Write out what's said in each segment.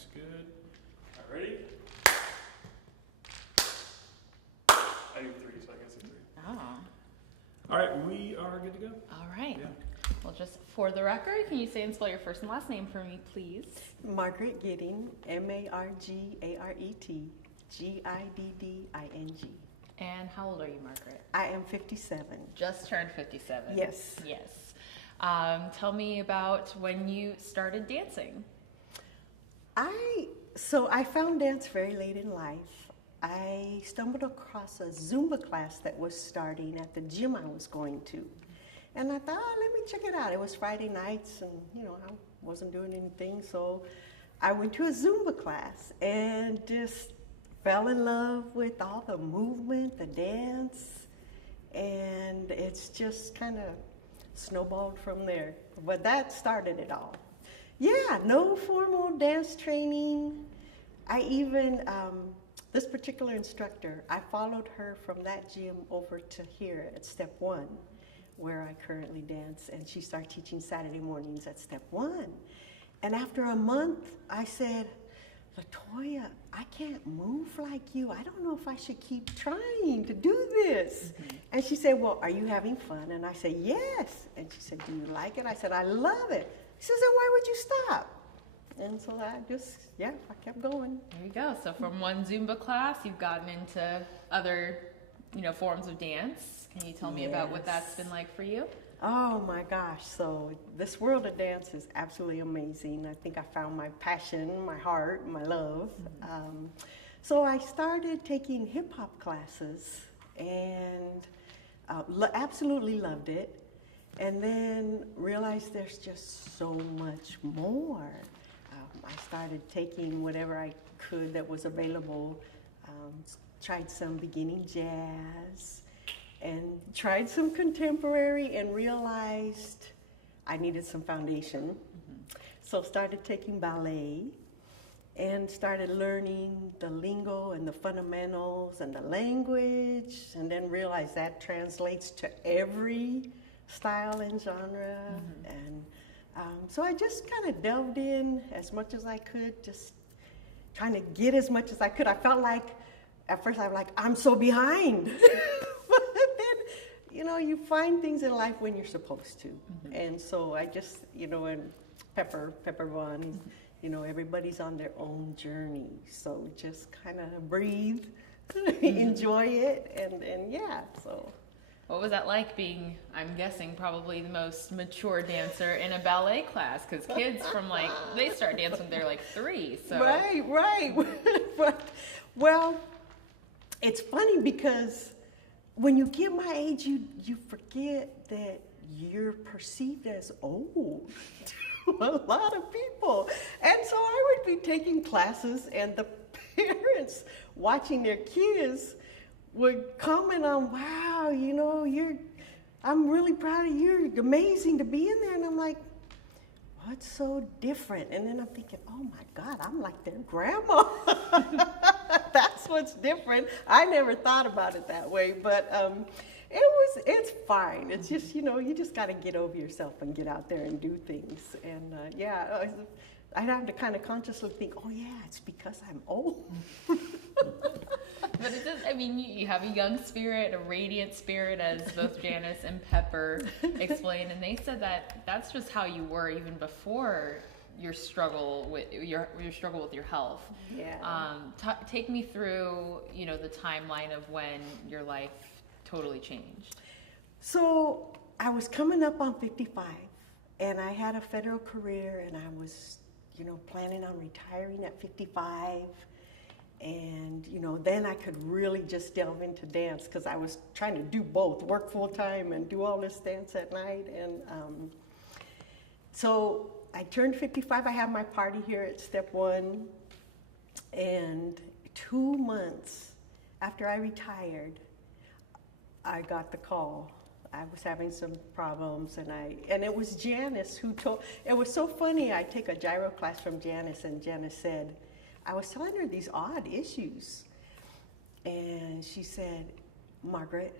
Looks good. All right, ready? I do 3, so I guess it's 3. Oh. All right, we are good to go. All right. Yeah. Well, just for the record, can you say and spell your first and last name for me, please? Margaret Gidding, Margaret, Gidding. And how old are you, Margaret? I am 57. Just turned 57. Yes. Yes. Tell me about when you started dancing. So I found dance very late in life. I stumbled across a Zumba class that was starting at the gym I was going to. And I thought, oh, let me check it out. It was Friday nights and, I wasn't doing anything. So I went to a Zumba class and just fell in love with all the movement, the dance. And it's just kind of snowballed from there. But that started it all. Yeah, no formal dance training. I even, this particular instructor, I followed her from that gym over to here at Step 1, where I currently dance, and she started teaching Saturday mornings at Step 1. And after a month, I said, Latoya, I can't move like you. I don't know if I should keep trying to do this. Mm-hmm. And she said, well, are you having fun? And I said, yes. And she said, do you like it? I said, I love it. She says, then why would you stop? And so I kept going. There you go. So from one Zumba class, you've gotten into other, forms of dance. Can you tell me about what that's been like for you? Oh my gosh. So this world of dance is absolutely amazing. I think I found my passion, my heart, my love. Mm-hmm. So I started taking hip hop classes and absolutely loved it. And then realized there's just so much more. I started taking whatever I could that was available, tried some beginning jazz, and tried some contemporary and realized I needed some foundation. Mm-hmm. So started taking ballet and started learning the lingo and the fundamentals and the language, and then realized that translates to every style and genre. Mm-hmm. And so I just kind of delved in as much as I could, just trying to get as much as I could. I felt like, at first I was like, I'm so behind. But then, you find things in life when you're supposed to. Mm-hmm. And so I just, and Pepper Vaughn, mm-hmm. Everybody's on their own journey. So just kind of breathe, mm-hmm. enjoy it, and yeah, so. What was that like being, I'm guessing, probably the most mature dancer in a ballet class? Because kids from they start dancing when they're 3. So. Right. Well, it's funny because when you get my age, you forget that you're perceived as old to a lot of people. And so I would be taking classes and the parents watching their kids would comment on, wow, I'm really proud of you. You're amazing to be in there. And I'm like, what's so different? And then I'm thinking, oh my God, I'm like their grandma. That's what's different. I never thought about it that way, but it's fine. It's just, you just got to get over yourself and get out there and do things. And I'd have to kind of consciously think, oh yeah, it's because I'm old. But it does, you have a young spirit, a radiant spirit, as both Janice and Pepper explained, and they said that that's just how you were even before your struggle with your health. Yeah. Take me through, the timeline of when your life totally changed. So I was coming up on 55, and I had a federal career, and I was, planning on retiring at 55. And, then I could really just delve into dance because I was trying to do both, work full time and do all this dance at night. And so I turned 55. I had my party here at Step 1. And 2 months after I retired, I got the call. I was having some problems, and it was Janice who told. It was so funny. I take a gyro class from Janice, and Janice said, I was telling her these odd issues, and she said, Margaret,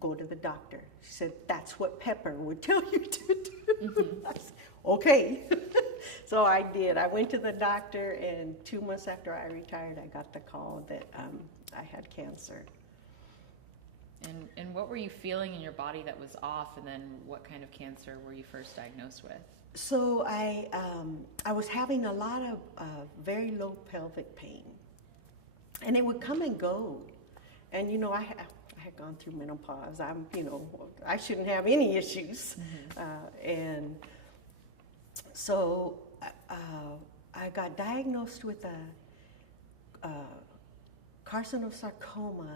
go to the doctor. She said, that's what Pepper would tell you to do. Mm-hmm. I said, okay. So I did. I went to the doctor, and 2 months after I retired, I got the call that I had cancer. And what were you feeling in your body that was off, and then what kind of cancer were you first diagnosed with? So I was having a lot of very low pelvic pain, and it would come and go. And you know, I had gone through menopause. I shouldn't have any issues, and so I got diagnosed with a carcinosarcoma,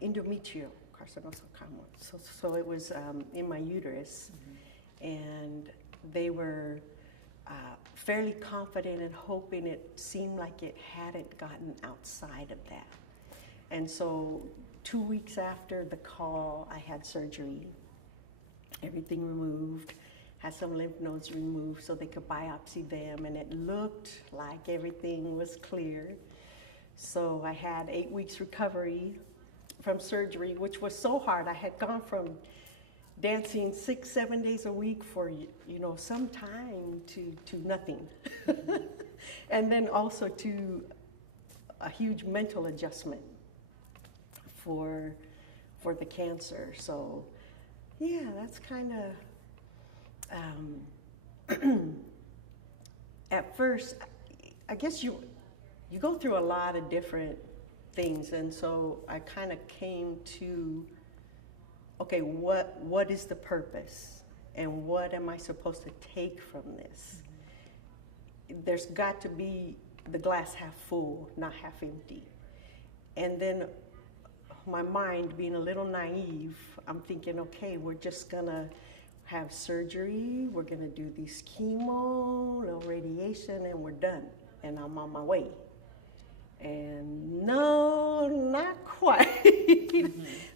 endometrial carcinosarcoma. So it was in my uterus, and they were fairly confident and hoping it seemed like it hadn't gotten outside of that. And so 2 weeks after the call, I had surgery, everything removed, had some lymph nodes removed so they could biopsy them, and it looked like everything was clear. So I had 8 weeks recovery from surgery, which was so hard. I had gone from dancing 6-7 days a week for some time to nothing. And then also to a huge mental adjustment for the cancer. So yeah, that's kind of at first, I guess you go through a lot of different things, and so I kind of came to, okay, what is the purpose, and what am I supposed to take from this? There's got to be the glass half full, not half empty. And then my mind being a little naive, I'm thinking, okay, we're just gonna have surgery, we're gonna do these chemo, no radiation, and we're done, and I'm on my way. And no, not quite,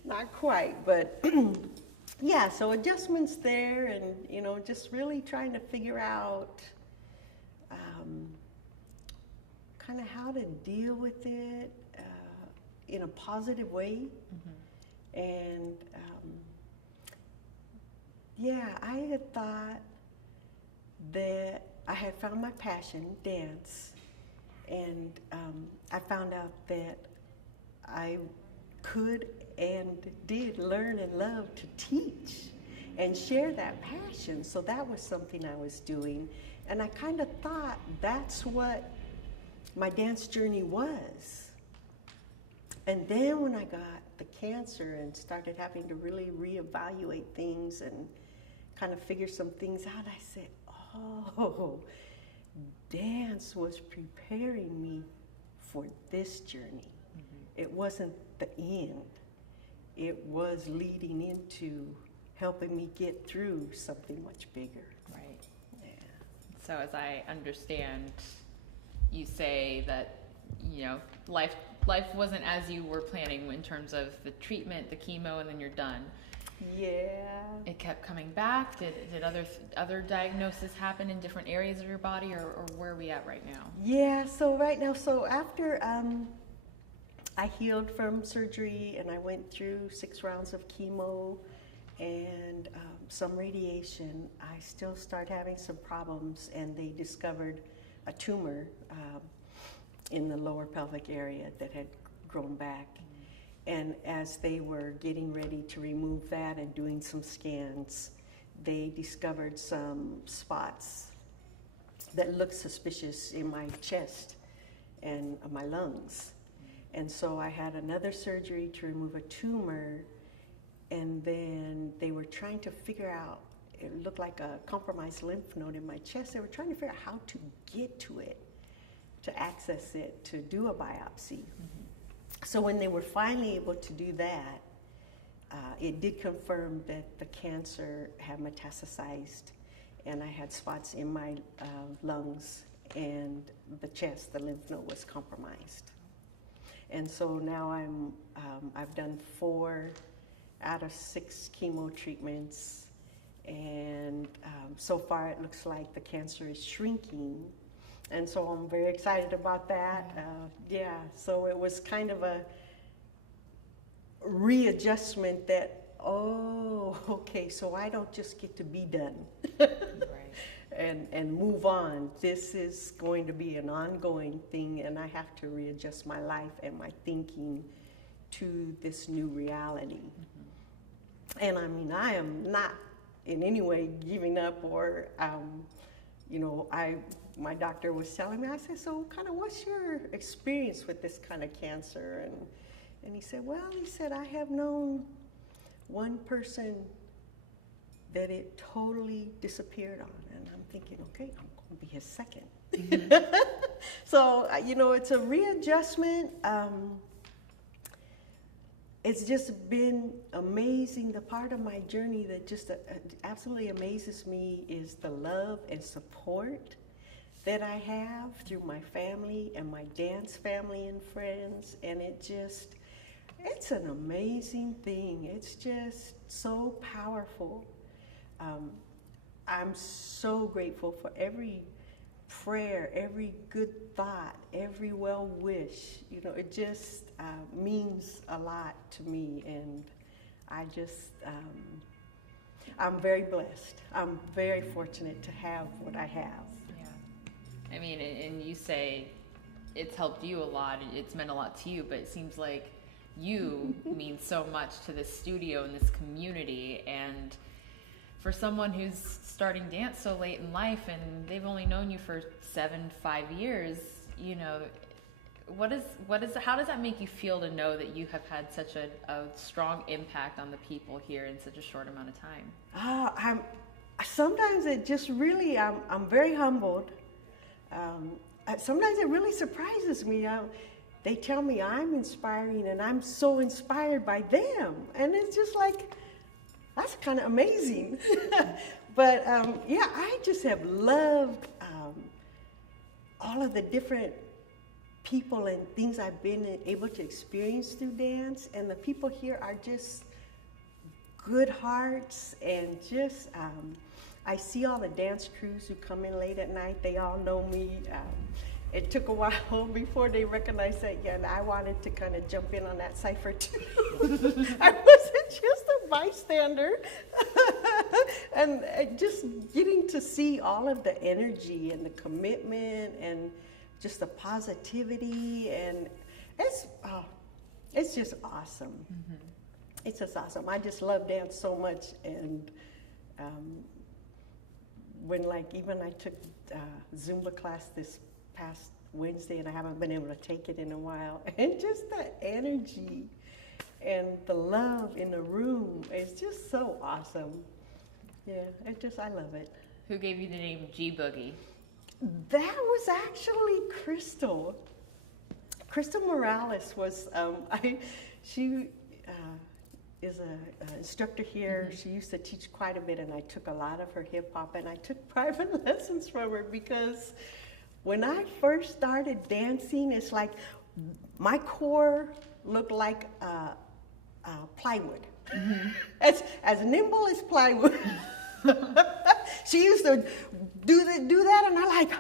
not quite, but yeah, so adjustments there, and just really trying to figure out kind of how to deal with it in a positive way. And yeah, I had thought that I had found my passion, dance, and I found out that I could and did learn and love to teach and share that passion. So that was something I was doing, and I kind of thought that's what my dance journey was. And then when I got the cancer and started having to really reevaluate things and kind of figure some things out, I said, oh, dance was preparing me for this journey. It wasn't the end. It was leading into helping me get through something much bigger. Right. Yeah. So as I understand, you say that, life wasn't as you were planning in terms of the treatment, the chemo, and then you're done. Yeah. It kept coming back. Did other diagnoses happen in different areas of your body, or where are we at right now? Yeah, so right now, after I healed from surgery, and I went through 6 rounds of chemo and some radiation, I still started having some problems, and they discovered a tumor in the lower pelvic area that had grown back. And as they were getting ready to remove that and doing some scans, they discovered some spots that looked suspicious in my chest and my lungs. And so I had another surgery to remove a tumor, and then they were trying to figure out, it looked like a compromised lymph node in my chest. They were trying to figure out how to get to it, to access it, to do a biopsy. So when they were finally able to do that, it did confirm that the cancer had metastasized, and I had spots in my lungs and the chest. The lymph node was compromised. And so now I've done 4 out of 6 chemo treatments, and so far it looks like the cancer is shrinking. And so I'm very excited about that. Yeah, so it was kind of a readjustment that, oh, okay, so I don't just get to be done. Right. and move on. This is going to be an ongoing thing, and I have to readjust my life and my thinking to this new reality. And I mean, I am not in any way giving up or, my doctor was telling me, I said, so kind of what's your experience with this kind of cancer? And he said, I have known one person that it totally disappeared on. And I'm thinking, okay, I'm going to be his second. So, it's a readjustment. It's just been amazing. The part of my journey that just absolutely amazes me is the love and support that I have through my family and my dance family and friends. And it's an amazing thing. It's just so powerful. I'm so grateful for every prayer, every good thought, every well wish. It just means a lot to me, and I'm very blessed. I'm very fortunate to have what I have. Yeah. I mean, and you say it's helped you a lot, it's meant a lot to you, but it seems like you mean so much to this studio and this community. And for someone who's starting dance so late in life and they've only known you for 5 years, how does that make you feel to know that you have had such a strong impact on the people here in such a short amount of time? Sometimes it just really, I'm very humbled. Sometimes it really surprises me. They tell me I'm inspiring, and I'm so inspired by them. And it's just like, that's kind of amazing. But I just have loved all of the different people and things I've been able to experience through dance. And the people here are just good hearts, and just, I see all the dance crews who come in late at night. They all know me. It took a while before they recognized that, and I wanted to kind of jump in on that cipher too. I wasn't just a bystander. And just getting to see all of the energy and the commitment and just the positivity, and it's just awesome. Mm-hmm. It's just awesome. I just love dance so much, and when even I took Zumba class this past Wednesday, and I haven't been able to take it in a while, and just that energy and the love in the room is just so awesome. Yeah, I love it. Who gave you the name G Boogie? That was actually Crystal. Crystal Morales was, she is an instructor here. Mm-hmm. She used to teach quite a bit, and I took a lot of her hip hop, and I took private lessons from her, because when I first started dancing, it's like my core looked like plywood. Mm-hmm. As nimble as plywood. She used to do that, and I'm like,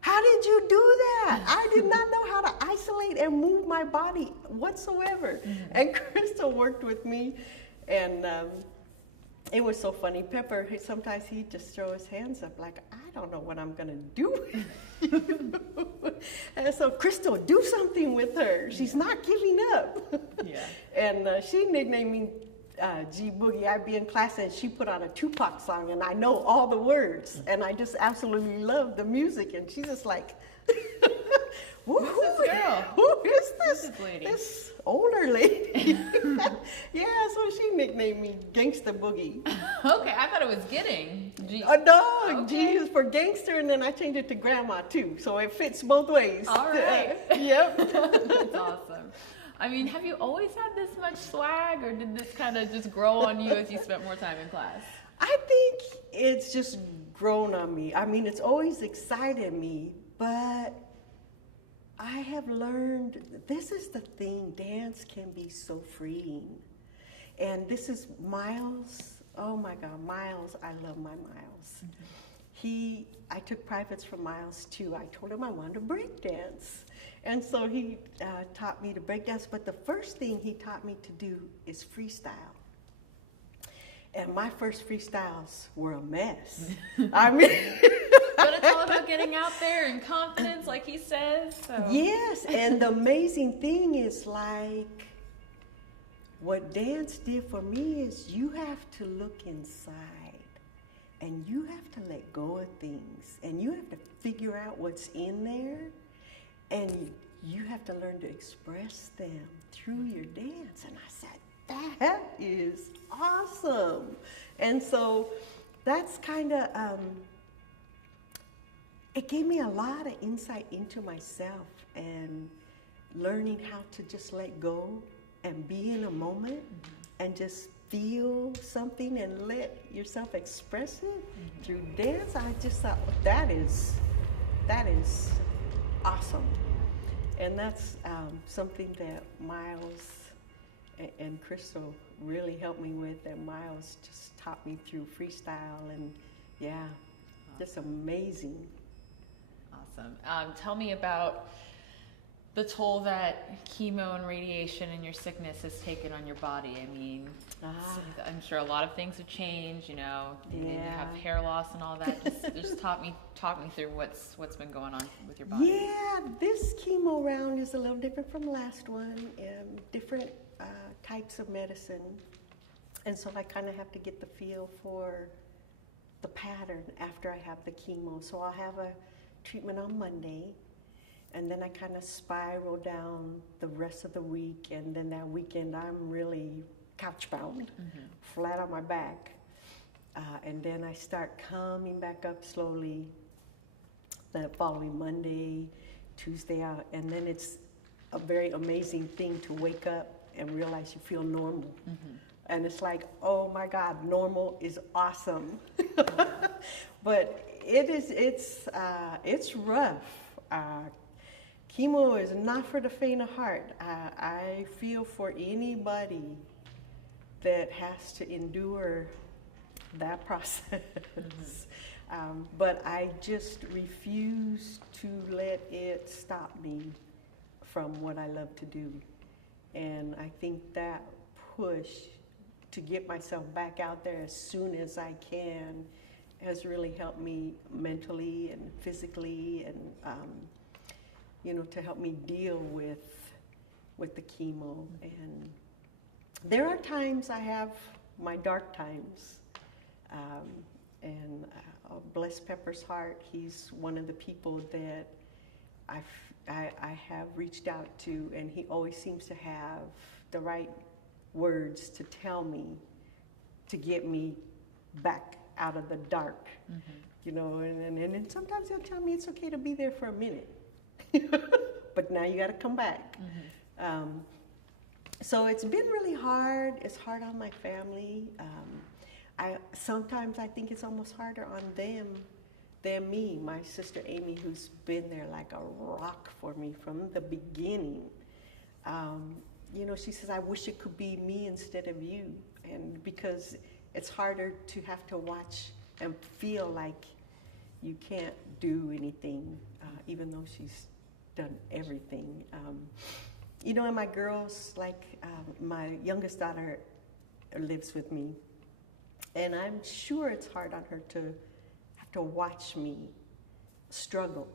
how did you do that? I did not know how to isolate and move my body whatsoever. Mm-hmm. And Crystal worked with me, and it was so funny. Pepper, sometimes he'd just throw his hands up like, I don't know what I'm going to do with you. And so, Crystal, do something with her. She's not giving up. Yeah. And she nicknamed me G Boogie. I'd be in class, and she put on a Tupac song, and I know all the words, and I just absolutely love the music. And she's just like, who's this girl? Who is this lady? This older lady. Yeah, so she nicknamed me Gangsta Boogie. Okay, I thought it was Gidding. No, okay. G is for gangster, and then I changed it to grandma too, so it fits both ways. All right. Yep. That's awesome. I mean, have you always had this much swag, or did this kind of just grow on you as you spent more time in class? I think it's just grown on me. I mean, it's always excited me, but I have learned, this is the thing, dance can be so freeing. And this is Miles. Oh my God, Miles, I love my Miles. Mm-hmm. I took privates from Miles too. I told him I wanted to break dance. And so he taught me to break dance, but the first thing he taught me to do is freestyle. And my first freestyles were a mess. I mean, But it's all about getting out there and confidence, like he says. So. Yes, and the amazing thing is like what dance did for me is you have to look inside and you have to let go of things and you have to figure out what's in there and you have to learn to express them through your dance. And I said, that is awesome. And so that's kind of, it gave me a lot of insight into myself and learning how to just let go and be in a moment and just feel something and let yourself express it through dance. I just thought, that is awesome. And that's something that Miles and Crystal really helped me with, and Miles just taught me through freestyle, and just amazing. Awesome. Tell me about the toll that chemo and radiation and your sickness has taken on your body. I mean, I'm sure a lot of things have changed, you know, and you have hair loss and all that. Just talk me through what's been going on with your body. Yeah, this chemo round is a little different from the last one, and different types of medicine. And so I kind of have to get the feel for the pattern after I have the chemo. So I'll have a treatment on Monday, and then I kind of spiral down the rest of the week, and then that weekend I'm really couch bound, flat on my back. And then I start coming back up slowly the following Monday, Tuesday out, and then it's a very amazing thing to wake up and realize you feel normal. And it's like, oh my God, normal is awesome. But it's rough. Chemo is not for the faint of heart. I feel for anybody that has to endure that process. But I just refuse to let it stop me from what I love to do. And I think that push to get myself back out there as soon as I can has really helped me mentally and physically, and to help me deal with the chemo. And there are times I have my dark times, and bless Pepper's heart, he's one of the people that I have reached out to, and he always seems to have the right words to tell me to get me back out of the dark, and sometimes he'll tell me it's okay to be there for a minute, but now you got to come back. So it's been really hard. It's hard on my family. Sometimes I think it's almost harder on them than me. My sister Amy, who's been there like a rock for me from the beginning, she says, I wish it could be me instead of you. And because it's harder to have to watch and feel like you can't do anything, even though she's done everything. And my girls, my youngest daughter lives with me, and I'm sure it's hard on her to have to watch me struggle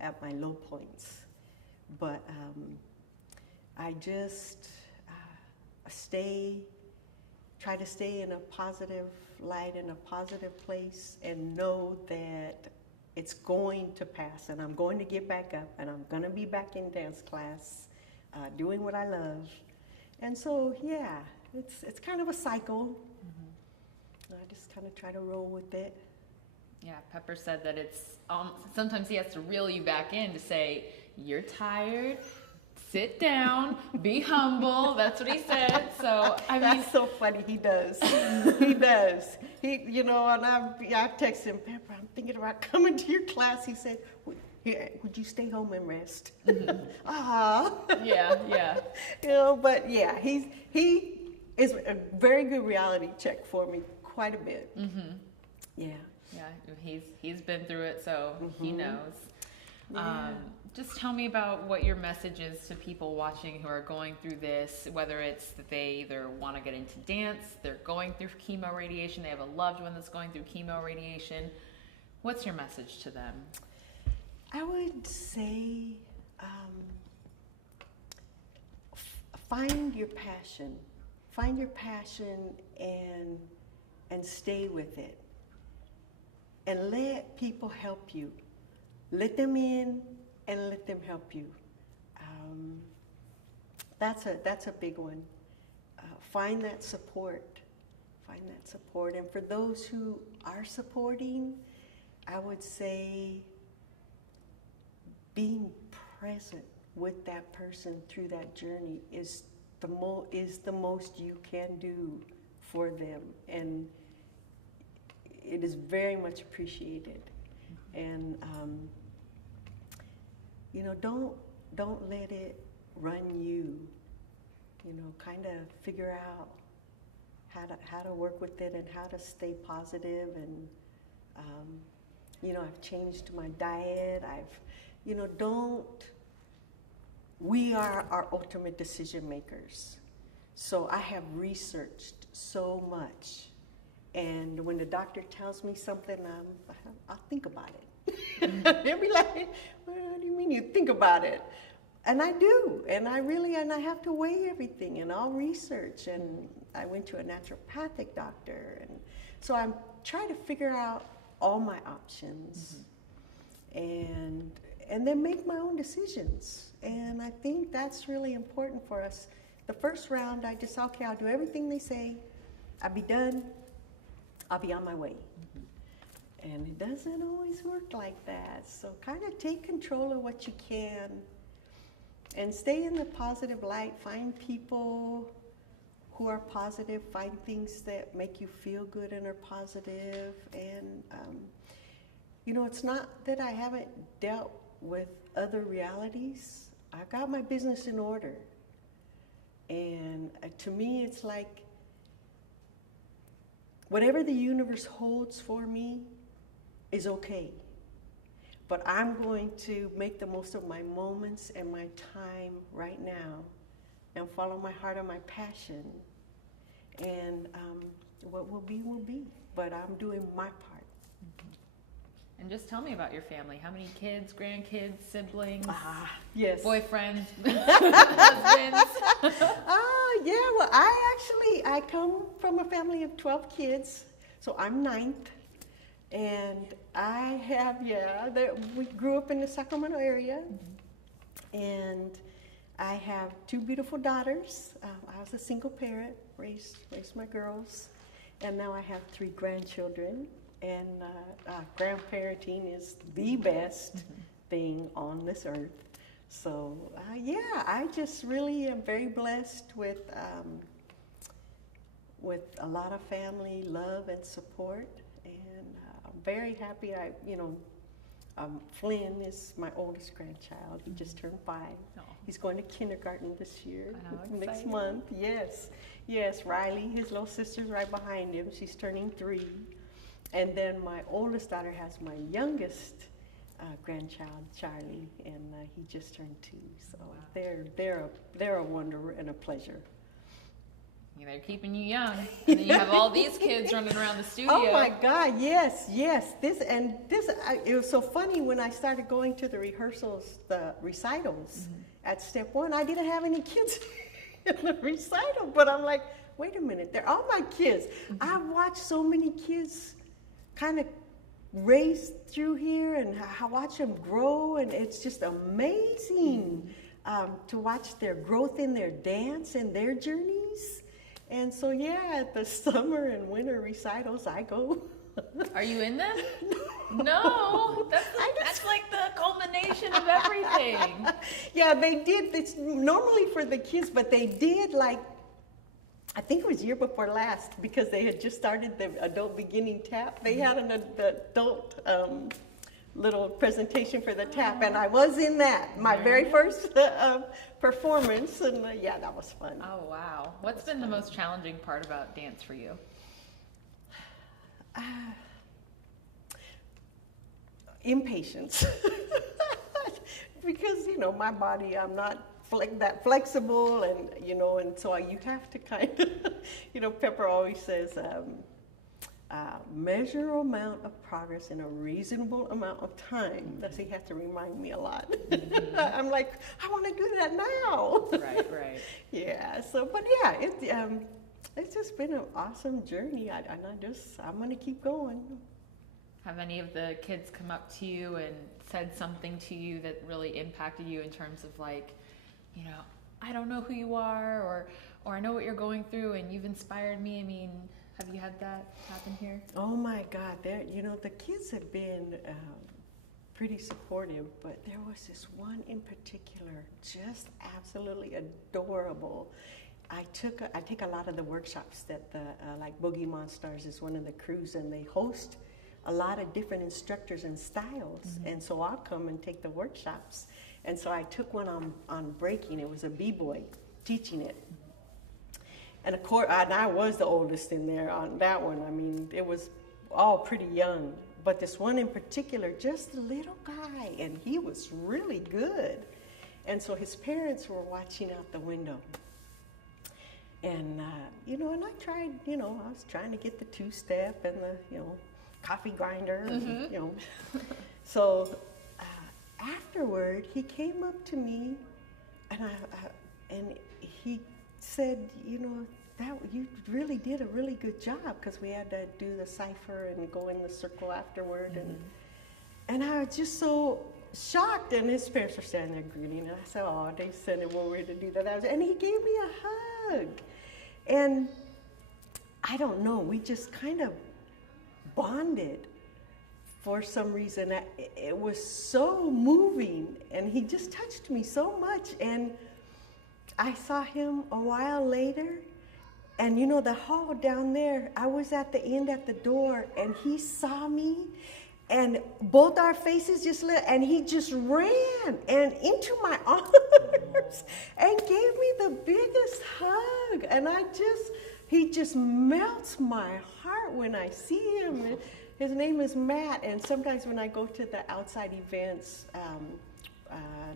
at my low points. But I just try to stay in a positive light, in a positive place, and know that it's going to pass, and I'm going to get back up, and I'm going to be back in dance class, doing what I love. And so, it's kind of a cycle. I just kind of try to roll with it. Yeah, Pepper said that it's sometimes he has to reel you back in to say, you're tired, sit down, be humble. That's what he said. So that's so funny. He does. He does. And I've texted him, Pepper, I'm thinking about coming to your class. He said, would you stay home and rest? Yeah. But he is a very good reality check for me, quite a bit. Yeah, he's been through it, so he knows. Yeah. Just tell me about what your message is to people watching who are going through this, whether it's that they either want to get into dance, they're going through chemo radiation, they have a loved one that's going through chemo radiation. What's your message to them? I would say find your passion. Find your passion and stay with it. And let people help you. Let them in and let them help you. That's a big one. Find that support. Find that support. And for those who are supporting, I would say being present with that person through that journey is the most you can do for them, and it is very much appreciated. And don't let it run you. Kind of figure out how to work with it and how to stay positive. And I've changed my diet. We are our ultimate decision makers. So I have researched so much. And when the doctor tells me something, I'll think about it. They'll be like, what do you mean you think about it? And I do. And I have to weigh everything, and I'll research. And I went to a naturopathic doctor. And so I'm trying to figure out all my options. And then make my own decisions. And I think that's really important for us. The first round, I just, okay, I'll do everything they say. I'll be done. I'll be on my way. And it doesn't always work like that. So kind of take control of what you can and stay in the positive light. Find people who are positive. Find things that make you feel good and are positive. And, it's not that I haven't dealt with other realities. I got my business in order. And to me, it's like whatever the universe holds for me is okay. But I'm going to make the most of my moments and my time right now and follow my heart and my passion. And what will be, will be. But I'm doing my part. And just tell me about your family. How many kids, grandkids, siblings, yes, boyfriends, husbands? Yeah, well, I come from a family of 12 kids, so I'm ninth. And I have, we grew up in the Sacramento area. And I have 2 beautiful daughters. I was a single parent, raised my girls. And now I have 3 grandchildren. And grandparenting is the best thing on this earth. So, I just really am very blessed with a lot of family love and support. And I'm very happy. Flynn is my oldest grandchild. He just turned 5. Oh. He's going to kindergarten this year, How next exciting. month. Yes. Riley, his little sister's right behind him. She's turning 3. And then my oldest daughter has my youngest grandchild, Charlie, and he just turned 2. So wow. They're a wonder and a pleasure. They're keeping you young, and then you have all these kids running around the studio. Oh my God, yes. It was so funny when I started going to the rehearsals, the recitals at Step 1. I didn't have any kids in the recital, but I'm like, wait a minute, they're all my kids. I've watched so many kids kind of raised through here, and I watch them grow, and it's just amazing to watch their growth in their dance and their journeys. And so, at the summer and winter recitals, I go. Are you in them? No, that's like the culmination of everything. Yeah, they did. It's normally for the kids, but they did I think it was year before last, because they had just started the adult beginning tap. They had an adult little presentation for the tap, and I was in that, my very first performance, and that was fun. Oh, wow. What's been the most challenging part about dance for you? Impatience. Because, my body, I'm not that flexible, and so you have to kind of, Pepper always says, measurable amount of progress in a reasonable amount of time. That's, he has to remind me a lot. I'm like, I want to do that now. Right. Yeah. So, but yeah, it's just been an awesome journey. I'm going to keep going. Have any of the kids come up to you and said something to you that really impacted you in terms of like, you know, I don't know who you are, or I know what you're going through and you've inspired me? I mean, have you had that happen here? Oh my God, the kids have been pretty supportive, but there was this one in particular, just absolutely adorable. I take a lot of the workshops that the like Boogie Monsters is one of the crews, and they host a lot of different instructors and styles, and so I'll come and take the workshops. And so I took one on breaking. It was a b-boy teaching it. And of course, I was the oldest in there on that one. I mean, it was all pretty young. But this one in particular, just a little guy, and he was really good. And so his parents were watching out the window. And, and I tried, I was trying to get the two-step and the, coffee grinder, and, So afterward, he came up to me, and he said, that you really did a really good job, because we had to do the cipher and go in the circle afterward, and I was just so shocked. And his parents were standing there greeting, and I said, "Oh, they sent him over to do that." And he gave me a hug, and I don't know, we just kind of bonded for some reason. It was so moving, and he just touched me so much. And I saw him a while later, and the hall down there, I was at the end at the door, and he saw me, and both our faces just lit, and he just ran and into my arms and gave me the biggest hug. And he just melts my heart when I see him. His name is Matt, and sometimes when I go to the outside events,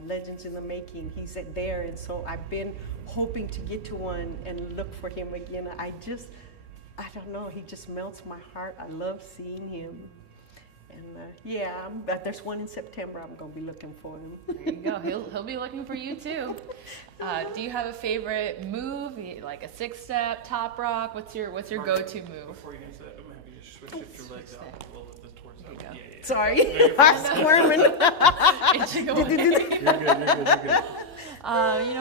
Legends in the Making, he's there, and so I've been hoping to get to one and look for him again. I don't know, he just melts my heart. I love seeing him. And there's one in September. I'm going to be looking for him. There you go. He'll be looking for you too. Do you have a favorite move, like a six-step, top rock? What's your go-to move? Before you get to that, maybe just switch your legs out a little bit towards that. There you go. Yeah. Sorry, I'm squirming. You're good.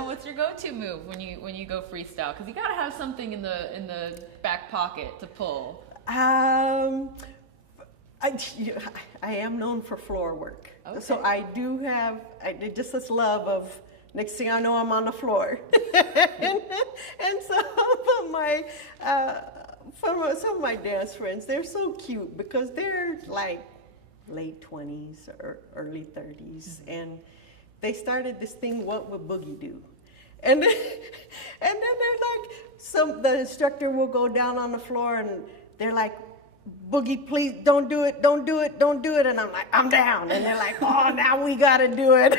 What's your go-to move when you go freestyle? Because you gotta have something in the back pocket to pull. I am known for floor work. Okay. So I do have just this love of, next thing I know, I'm on the floor. and some of my dance friends, they're so cute, because they're like late 20s or early 30s, and they started this thing, what would Boogie do? And then they're like, the instructor will go down on the floor, and they're like, Boogie, please don't do it. And I'm like, I'm down. And they're like, oh, now we got to do it.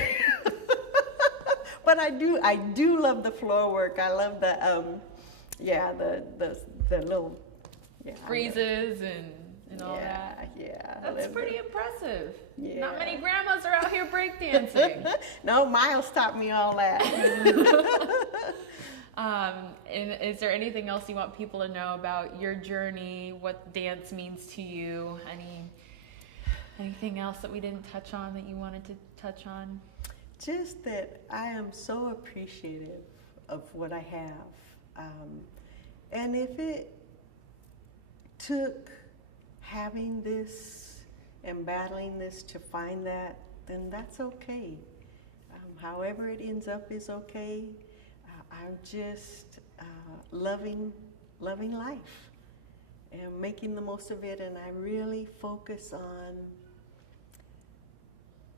But I do love the floor work. I love the little freezes and all that. Yeah. That's pretty impressive. Yeah. Not many grandmas are out here breakdancing. No, Miles taught me all that. And is there anything else you want people to know about your journey, what dance means to you? Anything else that we didn't touch on that you wanted to touch on? Just that I am so appreciative of what I have. And if it took having this and battling this to find that, then that's okay. However it ends up is okay. I'm just loving life and making the most of it, and I really focus on,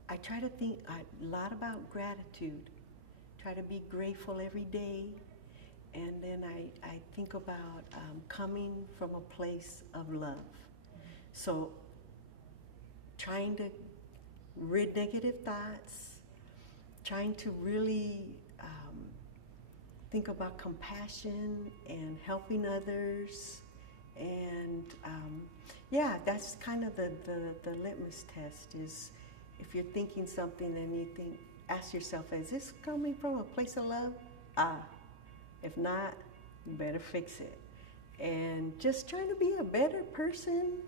I try to think a lot about gratitude, try to be grateful every day, and then I think about coming from a place of love. So trying to rid negative thoughts, trying to really think about compassion and helping others And yeah, that's kind of the litmus test is if you're thinking something and you think, ask yourself, is this coming from a place of love? If not, you better fix it. And just trying to be a better person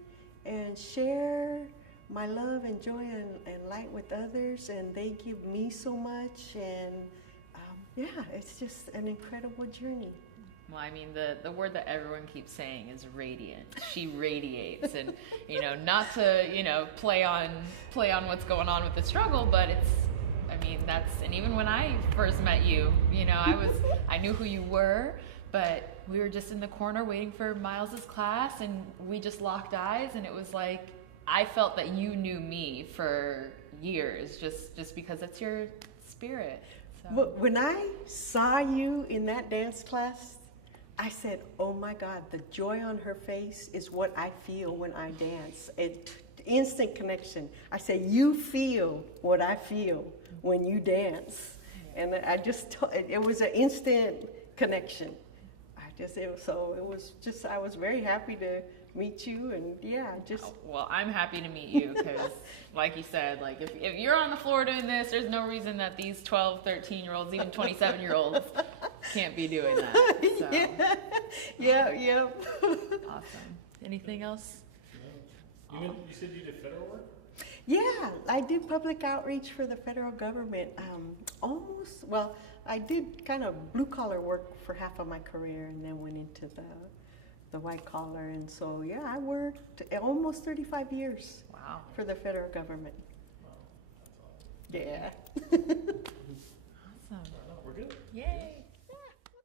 and share my love and joy and light with others, and they give me so much, and yeah, it's just an incredible journey. Well, I mean, the word that everyone keeps saying is radiant. She radiates, and not to play on what's going on with the struggle, but it's, I mean, and even when I first met you, I knew who you were, but we were just in the corner waiting for Miles's class, and we just locked eyes, and it was like I felt that you knew me for years, just because it's your spirit. So. But when I saw you in that dance class, I said, oh my God, the joy on her face is what I feel when I dance. Instant connection. I said, you feel what I feel when you dance. And it was an instant connection. I was very happy to meet you, and Well, I'm happy to meet you because, like you said, like if you're on the floor doing this, there's no reason that these 12, 13-year-olds, even 27-year-olds can't be doing that. So. Yeah. Awesome. Anything else? No. You said you did federal work? Yeah, I did public outreach for the federal government. I did kind of blue-collar work for half of my career and then went into the white collar. And so, yeah, I worked almost 35 years for the federal government. Wow, that's awesome. Yeah. Awesome. We're good. Yay.